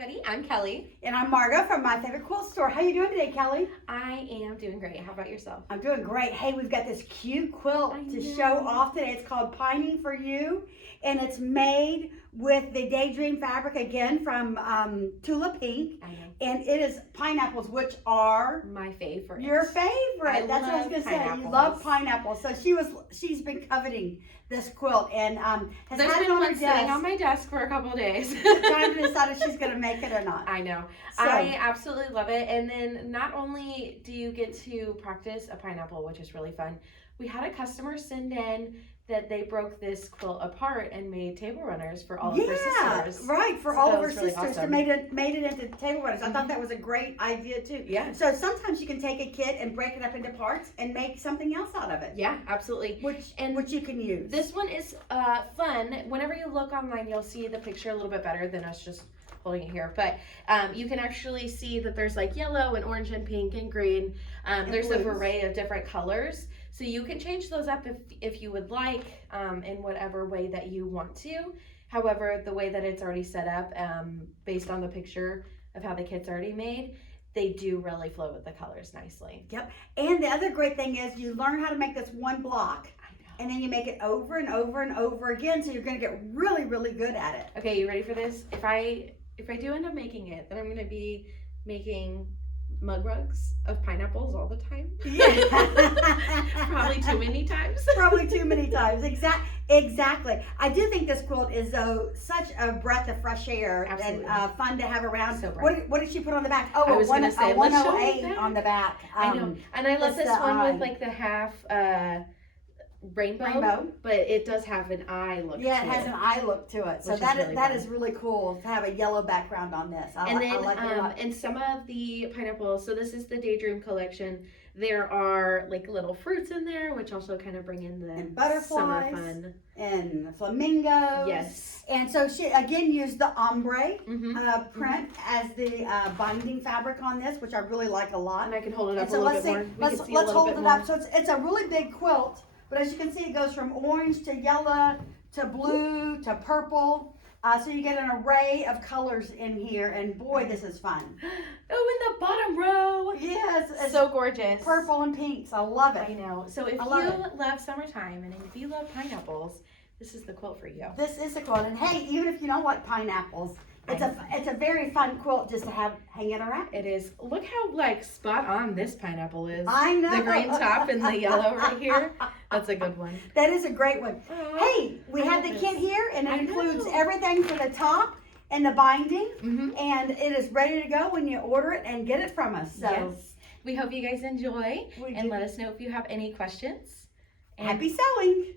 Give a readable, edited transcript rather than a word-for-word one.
everybody. I'm Kelly. And I'm Margo from My Favorite Quilt Store. How you doing today, Kelly? I am doing great. How about yourself? I'm doing great. Hey, we've got this cute quilt to show off today. It's called Pining for You, and it's made with the Daydream fabric again from Tula Pink. I know. And it is pineapples, which are my favorite. Your favorite. That's what I was gonna say. You love pineapples. So she's been coveting this quilt and has There's had it been on her one sitting desk. on my desk for a couple of days. Trying to decide if she's gonna make it or not. I know. So, I absolutely love it. And then not only do you get to practice a pineapple, which is really fun, we had a customer send in that they broke this quilt apart and made table runners for all of her sisters. Right, for so all of her really sisters awesome. to made it into table runners. I thought that was a great idea too. Yeah. So sometimes you can take a kit and break it up into parts and make something else out of it. Yeah, absolutely. Which you can use. This one is fun. Whenever you look online, you'll see the picture a little bit better than us just holding it here. But you can actually see that there's like yellow and orange and pink and green. There's an array of different colors. So you can change those up if you would like in whatever way that you want to. However, the way that it's already set up, based on the picture of how the kit's already made, they do really flow with the colors nicely. Yep. And the other great thing is you learn how to make this one block. And then you make it over and over and over again, so you're going to get really, really good at it. Okay, you ready for this? If I do end up making it, then I'm going to be making mug rugs of pineapples all the time. Yeah. Probably too many times. Probably too many times. Exactly. I do think this quilt is such a breath of fresh air. Absolutely. And fun to have around. So bright. What did she put on the back? I was going to say, a 108 on the back. I know. And I love this one with like the half rainbow, but it does have an eye look to it. Yeah, it has an eye look to it. So that is really cool to have a yellow background on this. I like it a lot. And some of the pineapples, so this is the Daydream collection, there are like little fruits in there, which also kind of bring in the butterflies, summer fun. And flamingos. Yes. And so she again used the ombre print as the binding fabric on this, which I really like a lot. And I can hold it up so a little bit more. Let's hold it up. So it's a really big quilt. But as you can see, it goes from orange to yellow to blue to purple. So you get an array of colors in here, and boy, this is fun. Oh, in the bottom row. Yes. It's so gorgeous. Purple and pinks. I love it. I know. So if you love summertime and if you love pineapples, this is the quilt for you. This is the quilt. And hey, even if you don't like pineapples, it's a very fun quilt just to have hanging around. It is. Look how like spot on this pineapple is. I know. The green top and the yellow right here. That's a good one. That is a great one. Aww, hey, we have the kit here, and it includes everything for the top and the binding, and it is ready to go when you order it and get it from us. So yes. We hope you guys enjoy, and let us know if you have any questions. Happy sewing.